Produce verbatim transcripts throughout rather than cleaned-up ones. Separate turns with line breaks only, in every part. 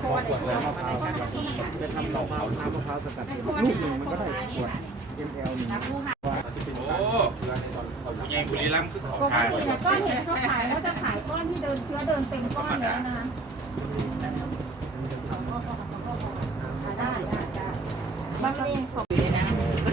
ราะว่าในช่วงอะไรก็จะที่จะทำมะพร้าวน้ำมะพร้าวสกัดลูกหนึ่งมันก็ได้ขวด เอ็ม แอล หนึ่ง
โอ้ยายบุรีรัมย์คือของ
ปก
ขาย
ติเนี่ยก้อนเห็นเขาขายเขาจะขายก้อนที่เดินเชื้อเดินเต็มก้อนแล้วนะคะได้ได้ได้บางทีขอบเลยนะ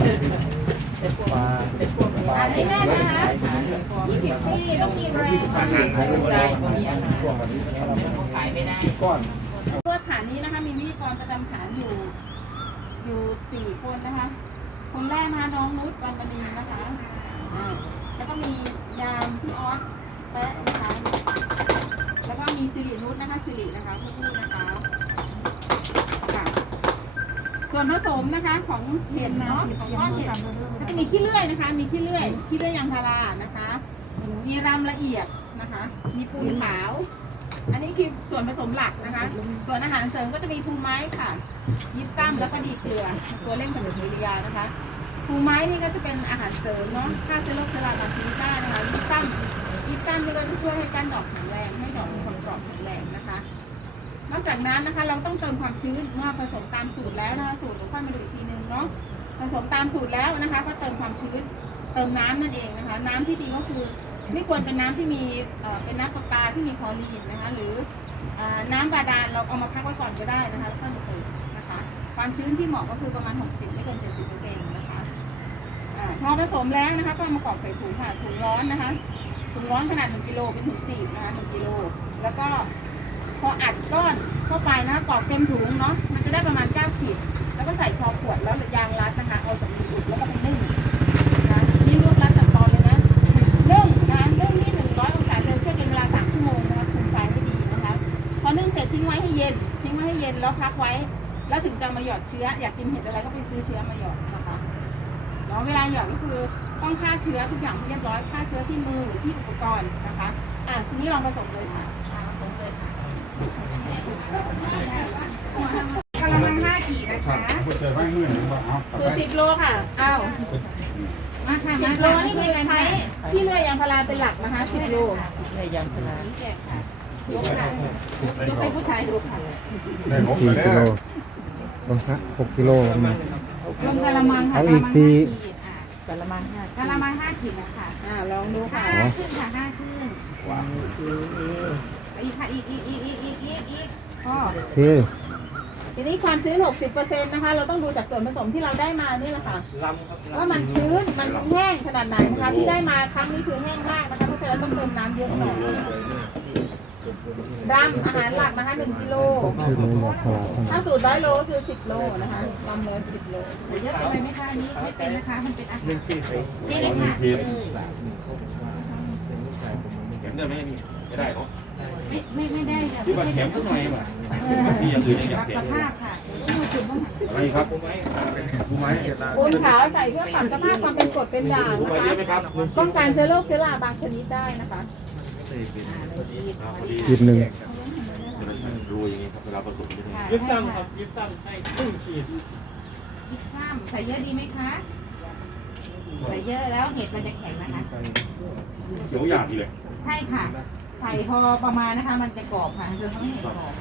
อันนี้แน่นะคะยี่สิบปีต้องมีแรงใจก็มีอาหารขายไม่ได้ก้อนตัวฐานนี้นะคะมีวิทยากรประจำฐานอยู่อยู่สี่คนนะคะคนแรกนะคะน้องนุชวันมณีนะคะแล้วก็มียามพี่ออสแปะนะคะแล้วก็มีสิรินุชนะคะสิรินะคะผู้พูดนะคะค่ะส่วนผสมนะคะของเห็ดเนาะของก้อนเห็ดก็จะมีขี้เลื่อยนะคะมีขี้เลื่อยขี้เลื่อยยางพารานะคะมีรำละเอียดนะคะมีปูนขาวอันนี้คือส่วนผสมหลักนะคะส่วนอาหารเสริมก็จะมีภูไม้ค่ะยิบซ้ำแล้วก็ดีเกลือตัวเร่งปฏิกิริยานะคะภูไม้นี่ก็จะเป็นอาหารเสริมเนาะฆ่าเชื้อโรคเชื้อราบางชนิดได้นะคะยิบซ้ำยิบซ้ำนี่ก็จะช่วยให้ก้านดอกแข็งแรงให้ดอกมีความกรอบแข็งแรงนะคะนอกจากนั้นนะคะเราต้องเติมความชื้นเมื่อผสมตามสูตรแล้วนะคะสูตรเราค่อยมาดูอีกทีนึงเนาะผสมตามสูตรแล้วนะคะก็เติมความชื้นเติมน้ำนั่นเองนะคะน้ำที่ดีก็คือไม่ควรเป็นน้ำที่มีเป็นน้ำประปาที่มีคลอรีนนะคะหรือน้ำบาดาลเราเอามาพักไว้ก่อนก็ได้นะคะแล้วก็มาเติมนะคะความชื้นที่เหมาะก็คือประมาณหกสิบไม่เกินเจ็ดสิบเปอร์เซ็นต์นะคะพอผสมแล้วนะคะก็มากรอกใส่ถุงค่ะถุงร้อนนะคะถุงร้อนขนาดหนึ่งกิโลเป็นถุงจีบนะคะหนึ่งกิโลแล้วก็พออัดก้อนเข้าไปนะคะกรอกเต็มถุงเนาะมันจะได้ประมาณเก้าขีดแล้วก็ใส่คอขวดแล้วยางรัดนะคะเอาสำลีอุดแล้วก็ไปนึ่งนะนี่ลวกรัดตัดตอนเลยนะนึ่งนะนึ่งที่หนึ่งร้อยองศาเซลเซียสเป็นเวลาสามชั่วโมงนะคะคุมไฟให้ดีนะคะพอนึ่งเสร็จทิ้งไว้ให้เย็นทิ้งไว้ให้เย็นแล้วพักไว้แล้วถึงจะมาหยอดเชื้ออยากกินเห็ดอะไรก็ไปซื้อเชื้อมาหยอดนะคะเนาะเวลาหยอดก็คือต้องฆ่าเชื้อทุกอย่างเรียบร้อยฆ่าเชื้อที่มือหรือที่อุปกรณ์นะคะอ่ะทีนี้ลองผสมเลยค่ะผสมเลยค่ะกะละมังห้าขีดนะคะสูตรสิบโลค่ะอ้าวสิบโลนี่มีใช้ที่เลื่อยยางพาราเป็นหลักนะคะสิบโลเลื่อยยางพาราแจกค่ะยกค่ะยกให้ผู้ชายดูค่ะ
สี่กิโลลงฮะหกกิโล
ลงกะละมังค่ะ
เอาอีกสี่
กะละมังห้ากะละมังห้าขีดนะคะอ่าลองดูค่ะห้าขึ้นค่ะห้าขึ้นอีกค่ะอีกอีกอีกอีกอีกอีกอีกก็ทีนี้ความชื้น หกสิบเปอร์เซ็นต์ นะคะเราต้องดูจากส่วนผสมที่เราได้มานี่แหละค่ะว่ามันชื้นมันแห้งขนาดไหนนะคะที่ได้มาครั้งนี้คือแห้งมากนะคะเพราะฉะนั้นต้องเติมน้ำเยอะหน่อยรำอาหารหลักนะคะหนึ่งกิโลถ้าสูตรร้อยโลคือสิบโลนะคะรำเลยสิบโลเยอะไปไหมคะอันนี้ไม่เป็นนะคะมันเป็นอาหารนี่เลยค่ะ
เข็มได้ไหมนี่ไม่ได้เนาะ
ไม่ไม่ไม่ได้ค่ะ
ที่ว่าเข็มข้างในป่ะที่อย่างอื่นอย่างเข็ม
สภาพค่ะ
อะไรครับผู้ไม้
ปูนขาวใส่เพื่อปรับสภาพความเป็นกรดเป็นด่างนะคะป้องกันเชื้อโรคเชื้อราบางชนิดได้นะคะ
ขีดหนึ่ง
ดูอย่างนี้ครับเวลาผสมยังไง
ยึดตั้งครับยึดตั้งให้ครึ่งขีด
ยึดตั้งใส่เยอะดีไหมคะใส่เยอะแล้วเห็ดมันจะแข็งนะคะ
เขียวอย่างดีเลย
ใช่ค่ะใส่พอประมาณนะคะมันจะกรอบค่ะจะต้องเห็ดกรอบ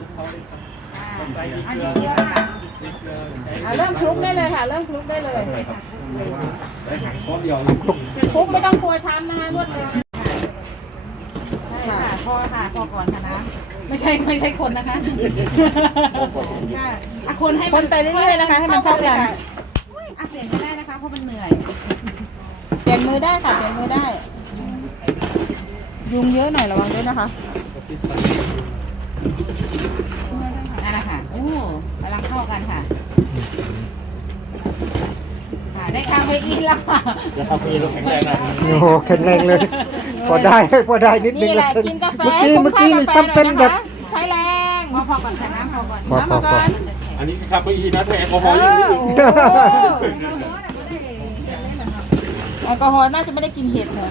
อันนี้เยอะค่ะเริ่มคลุกได้เลยค่ะเริ่มคลุกได้เลย
ได้หางช้อนเดียว
คลุกไม่ต้องกลัวช้ำนะคะรวดเร็วใช่ค่ะพอค่ะพอก่อนค่ะนะไม่ใช่ไม่ใช่คนนะคะคนให้คนไปเรื่อยๆนะคะให้มันเข้ากันอ่ะเปลี่ยนไม่ได้นะคะเพราะมันเหนื่อยเปลี่ยนมือได้ค่ะเปลี่ยนมือได้ยุงเยอะหน่อยระวังด้วยนะคะนั่นแหละค่ะโอ้กำลังเข้ากันค่ะได้คาเฟอีนแล้วค่ะ
จะทำมีลมแข็งแรงนะ
โอ้โหแข็งแรงเลยพอได้พอได้นิดนึงเลยเมื่อกี้เมื่อกี้นี่ทำเป็นแบบ
ใช้แรงพอพอก่อนค่ะน้ำพอก่อน
น้ำมาก่อน
อันนี้คาเฟอีนนะถ้าแอลกอฮอล์เยอะ
แอลกอฮอล์น่าจะไม่ได้กินเห็ดเลย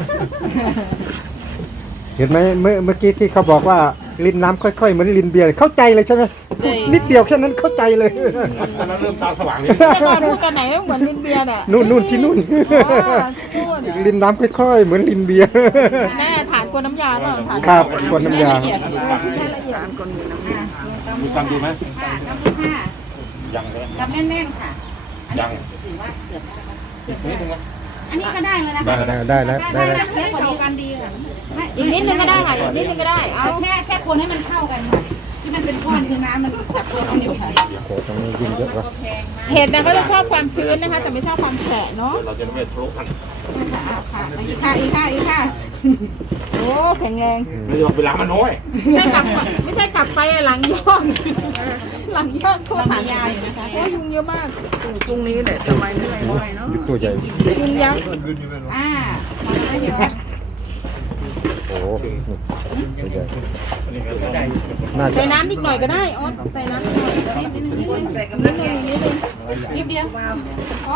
เห็นไหมเมื่อเมื่อกี้ที่เขาบอกว่าลิ้นน้ำค่อยๆเหมือนลิ้นเบียร์เข้าใจเลยใช่ไหมนิดเดียวแค่นั้นเข้าใจเลย
ตอนนั้นเริ่มตาสว่างเลย
แต่ก่อนพูดกันไหนเหมือนลิ้นเบียร์เนี่ย
นู่นนู่นที่นู่นลิ้นน้ำค่อยๆเหมือนลิ้นเบียร์
แม่ฐานกวนน้ำยาเปล่าค่ะ
ครับกวนน้ำยา
ให้ละเอียดกวนน้ำยา
มีตังดูไหม
ค่ะน้ำค่ะ
ยังเลย
กับแน่นๆค่ะ
ยัง
ถือว่าเกือบได้อันนี้ก็ได้เลยนะคะ
ได้ได้แล้วได้
ได้
แล้ว
แค่เข้ากันดีค่ะอีกนิดนึงก็ได้ค่ะอีกนิดนึงก็ได้เอาแค่แค่คนให้มันเข้ากันค่ะที่มันเป็นก้อนคือน้ำมันจับตัวกันอยู่ค่ะ
โอ้ตรงนี้ยิ่งเยอะวะ
เห็ดนะก็จะชอบความชื้นนะคะ แต่ไม่ชอบความแฉะเนาะ
เราจะไม่ทะลุกัน
ค่ะค่ะอีกค่ะอีกค่ะอีกค่ะโอ้แข็งแรง
ไม่ใช่ว่าเวลามันน้อย
ไม่ใช่กลับไม่ใช่กลับไปหลังย่องหลังย่องโคตรหายาอยู่นะคะโอ้ยุงเยอะมาก
ตรงนี้แหละทำไมเหนื่อยบ่อยเนาะ
ยุงตัวใหญ่
ยุงยักษ์อ่ามาแล้วเดี๋ยว
โอ้ตัวใหญ่น่าจะ
ใส่น้ำนิดหน่อยก็ได้ออสใส่น้ำนิดหน่อยนิดนึงนิดนึงใส่กำลังนิดนึงนิดนึงนิดเดียวอ๋อ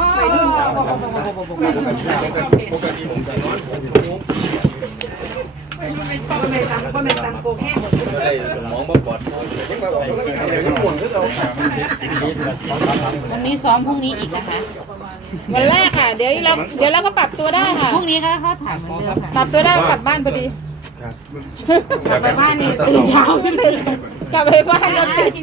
ปกติผมจะนอนผมชั่วโมงได้มองบ่บอด
วันนี้ซ้อมพรุ่งนี้อีกนะคะ
วันแรกค่ะเดี๋ยวเราเดี๋ยวเราก็ปรับตัวได้ค่ะ
พรุ่งนี้ก็เข้าถ่ายเหมือนเดิมค่ะ
ปรับตัวได้ก็กลับบ้านพอดี
กลับไปบ้านนี่
ตื่นเช้าขึ้นเลยกลับไปบ้านแล้วตื่น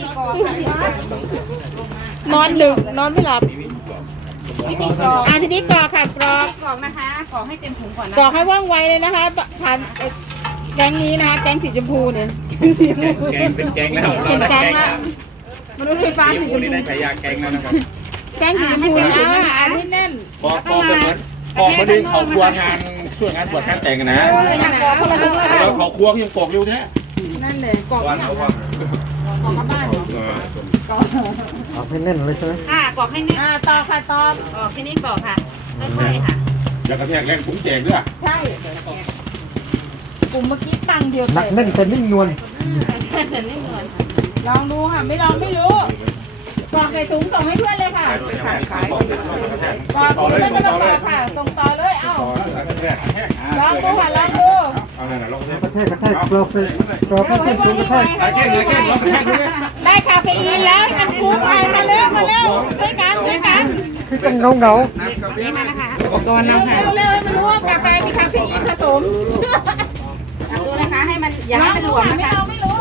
นอนดึกนอนไม่หลับวิธีกรอกอ่ะทีนี้กรอกค่ะกรอก
กรอกนะคะกรอกให้เต็มถุงก่อนนะ
กรอกให้ว่องไวเลยนะคะทานแกงนี้นะคะแกงสีชมพูเนี่ยสีชมพู
แกงเป็นแกงแล้วเรา
เป็น
ได้
แก
แก
ง
ง
ละมนุษย์ไฟฟ้าสีชม
นี่
พู
ได้ฉายาแกงแล้วนะครับ
แกงสีชมพูแล้วอ่ะอันนี้แน่น
พอพอเป็นเหมือนพอมาดึงเขาครัวงานช่วยงานบวชงานแต่งนะ
เอออยากกรอกคนละครึ่ง
แล้วเขาครัวยังกรอกอยู่แท้
นั่นเลยกรอก
วั
ที่
น
ไหน
เอา
กรอกมาบ้านเหรอ
เอาให้แน่นเลยใช่ไหม
ค่ะกรอกให้แน่น
อ่าตอกค่ะตอก
กรอกแค่นี้กรอกค่ะค่อยๆค่ะ
แล้วกระแทกแรงถุงแจกด้วย
ใช่กลุ่มเมื่อกี้ปังเดียว
หนัก
เตะ
แน่นแต่นิ่งนวล
นิ่งนวล
ลองดูค่ะ ไม่ลองไม่รู้กรอกใส่ถุงส่งให้เพื่อนเลยค่ะกรอกถุงไม่ต้องกรอกค่ะส่งต่อเลยเอ้าลองดูค่ะลองดู
เอาหน่อยลองดู
กระแทกกระแทกกรอบเลยกรอบให้เป็นสูงกระแทก
แกงเลยแกงลองแกงดูเนี่ย
ได้คาเฟอีนแล้วมันคุ้มไปมาเร็วมาเร็วช่วยกันช่วยกัน
คือจะเงาเงา
นี่มานะคะอุปกรณ์เราค่ะ
เร็วเร็วให้มันรู้ว่ากาแฟมีคาเฟอีนผสม
ดูนะคะให้มันอย่าให้มันหลวม
ไม่
นะคะ
เอาไม่รู้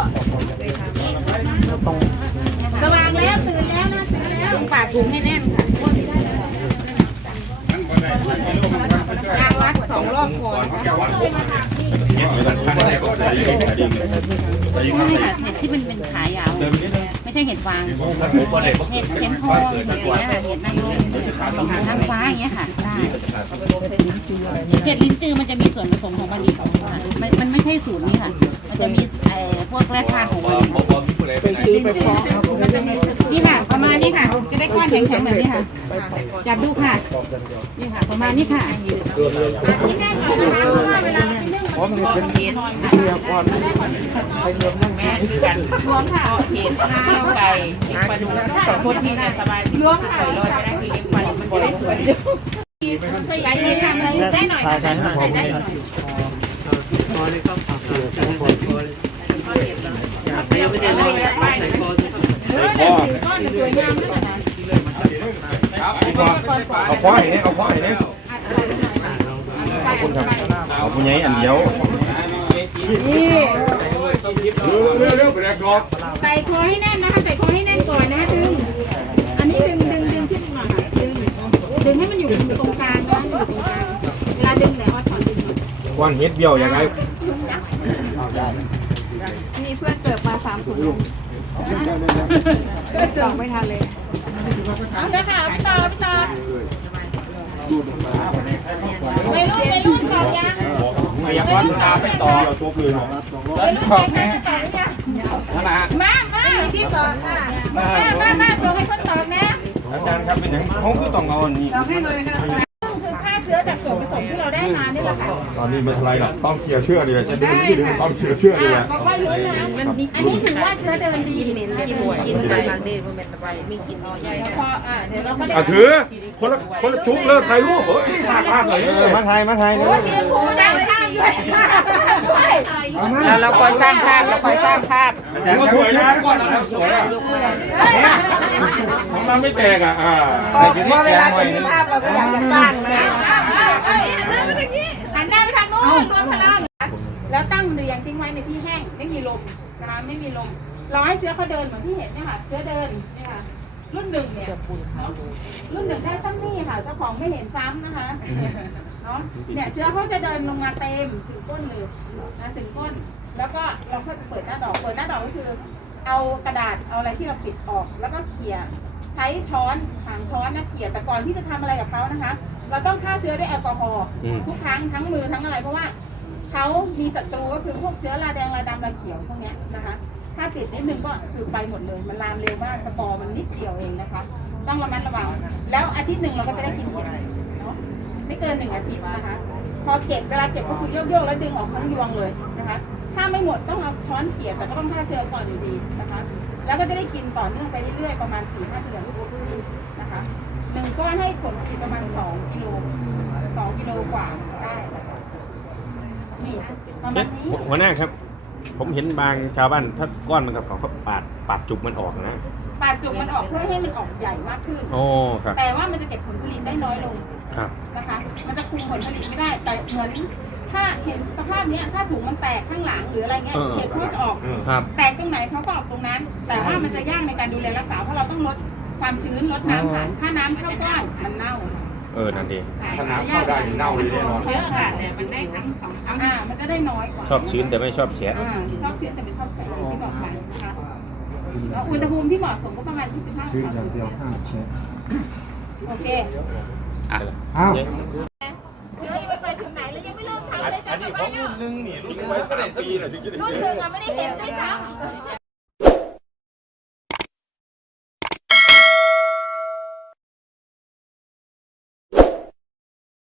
สว่างแล้วตื่นแล้วนะตื่นแล้ว
ถุงปากถุงให้แน่นค่ะยางรัดสองรอบก่อน
เก็บไว้ด้านข้างได้ก็ได้ดิ่งดิ่ง
ใช่ค่ะเห็ดที่มันเป็นขายาวไม่ใช่เห็ดฟางเห็ดเห็ดเห็ดทองเห็ดอย่างเงี้ยค่ะเห็ดนางรมหางน้ำฟ้าอย่างเงี้ยค่ะได้เห็ดลิ้นจือมันจะมีส่วนผสมของมันอยู่ค่ะมันมันไม่ใช่สูตรนี้ค่ะ มันจะมีไอ้พวกแร่ธาตุของมัน
ไปซื้อไปฟ้อง
นี่ค่ะประมาณนี้ค่ะ จะได้ก้อนแข็งๆแบบนี้ค่ะจับดูค่ะนี่ค่ะ ประมาณนี้ค่ะ
ที่แน่นหน่อยนะคะเพราะว่าเวลาเราไปนึ่ง
เพราะมันเป็นเรียกว่าไปเริ่มนั่ง
แม่คือกัน
รวมค่ะ
เห็ดข้าวไก่เห็ดปลาดุกคนที่จะสบาย
รวมค่ะ
รอดจะได้คือเลี้ยงปลามันจะได้สวย
ใส่เงินทำอะไรได้หน่อยค่ะได้หน่อยได้หน่อย
เดี๋ยวไปเจอกันที่ป้าย
เออเดี๋ยวถือก้อนเดี๋ยวสวยงามด้วยนะ
เอาควายเนี่ยเอาควายเนี่ย
ใส่อันไป
เอาผู้ใหญ่อันเดียว
นี่
เร็วเร็วไปแรกรอบ
ใส่คอให้แน่นนะคะใส่คอให้แน่นก่อนนะดึงอันนี้ดึงดึงดึงที่หน่อยค่ะดึงดึงให้มันอยู่ตรงกลางนะอยู่ตรงกลางเวลาดึงเนี่ยออสถอนดึงหน่อย
วันเฮ็ดเบี้ยวยังไง
มีเพื่อนเสิร์ฟมาสามถุงจองไม่ทันเลยเอาเลยค่ะพี่ต่อพี่ต่อไปรุ่นไปรุ่นต่อยัง
ไม่อยากวัดตาไปต่อตัวปืน
ไปรุ่นไปรุ่นต่อหรือยัง
ขนาด
มามาที่ต่อค่ะมามามาส่งให้คนต่อนะ
อาจารย์ครับเป็นอย่างเขาคือต้องเอาอันนี้
คือฆ่าเชื้อจากส่วนผสมที่เราได้มานี่แหละค่ะ
ตอนนี้ไม่เป็นไรหรอกต้องเคลียร์เชื่อดีเลยจะดึงที่ดึงต้องเคลียร์เชื่อดีเลย
บอกว่ารู้นะอันนี้ถือว่าเชื้อเดินดีเหม็นกินหัวกินไปบางเดชมันเป็นใบไม่กินน้อยใหญ่พออ่าเดี๋ยวเราก็ได้
อ่ะถือคนละคนละชุบเลิกถ่ายรูปเฮ้ยสร้างภาพหน่อย
เออมาไทยมาไทยเลย
โอ้ยเตรียมหูสร้างภาพด้วย
แล้วเราคอยสร้างภาพเราคอยสร้างภาพ
แต่ก็สวยนะก่อนเราทำสวยอ่ะของเราไม่แตกอ่ะอ่า
พอเวลาจะมีภาพเราก็อยากจะสร้างนะ
หันหน้าไปทางโน้นรวมพลังแล้วตั้งเรียงทิ้งไว้ในที่แห้งไม่มีลมนะคะไม่มีลมรอให้เชื้อเขาเดินเหมือนที่เห็นเนี่ยค่ะเชื้อเดินเนี่ยค่ะรุ่นหนึ่งเนี่ยรุ่นหนึ่งได้ตั้งนี่ค่ะเจ้าของไม่เห็นซ้ำนะคะเนาะเนี่ยเชื้อเขาจะเดินลงมาเต็มถึงก้นเลยนะถึงก้นแล้วก็เราค่อยเปิดหน้าดอกเปิดหน้าดอกก็คือเอากระดาษเอาอะไรที่เราปิดออกแล้วก็เขี่ยใช้ช้อนหางช้อนนะเขี่ยแต่ก่อนที่จะทำอะไรกับเขานะคะ เราต้องฆ่าเชื้อด้วยแอลกอฮอล์ทุกครั้งทั้งมือทั้งอะไรเพราะว่าเขามีศัตรูก็คือพวกเชื้อราแดงราดำราเขียวพวกนี้นะคะถ้าติดนิดนึงก็คือไปหมดเลยมันลามเร็วมากสปอร์มันนิดเดียวเองนะคะต้องระมัดระวังแล้วอาทิตย์หนึ่งเราก็จะได้กินเห็ดเนาะไม่เกินหนึ่งอาทิตย์นะคะพอเก็บเวลาเก็บก็คือโยกๆแล้วดึงออกทั้งยวงเลยนะคะถ้าไม่หมดต้องเอาช้อนเขี่ยแต่ก็ต้องฆ่าเชื้อก่อนอยู่ดีนะคะแล้วก็จะได้กินต่อเนื่องไปเรื่อยๆประมาณ สี่ห้า เดือนนะคะหนึ่งก้อนให้ผลผลิตประมาณสองกิโลสองกิโลกว่าได้นี่ประมาณนี้
หัวหน้าครับ ผมเห็นบางชาวบ้านถ้าก้อนมันกับเขาก็ปาดปาดจุกมันออกนะ
ปาดจุกมันออกเพื่อให้มันออกใหญ่มากขึ้น
โอ้ครับ
แต่ว่ามันจะเก็บผลผลิตได้น้อยลง
ครับ
นะคะ มันจะคุมผลผลิตไม่ได้ แต่เหมือนถ้าเห็นสภาพนี้ถ้าถุงมันแตกข้างหลังหรืออะไรเงี้ยเห็ดก็จะออก
ครับ
แตกตรงไหนเขาก็ออกตรงนั้น แต่ว่ามันจะยากในการดูแลรักษาเพราะเราต้องลดความชื้นลดน้ำผ่านถ้าน้ำเข้าก้อนมันเน่า
เออนั่นดี
ถ้าน้ำเข้าได้เน่าเลยแน่นอน
เยอะค่ะแต่มันได้ทั้งสองครั้งอ่ามันจะได้น้อยกว่า
ชอบชื้นแต่ไม่ชอบแฉะ
อ่าชอบชื้นแต่ไม่ชอบแฉะอย่างที่บอกไปนะคะแล้วอุณหภูมิที่เหมาะสมก็ประมาณ ยี่สิบห้า
คือ
อง
อ
ศา
ย่างเดียวห้ามแชะ
โอเค
อ้าว
เชื้อยังไม่ไปถึงไหนเลยยังไม่เริ่มทำเลยจ้ะ
อันนี้ของรุ่นนึงนี่รุ่นไว้สามปีนะถึงจะได้
รุ่นหนึ่งอะไม่ได้เห็นด้วยซ้ำ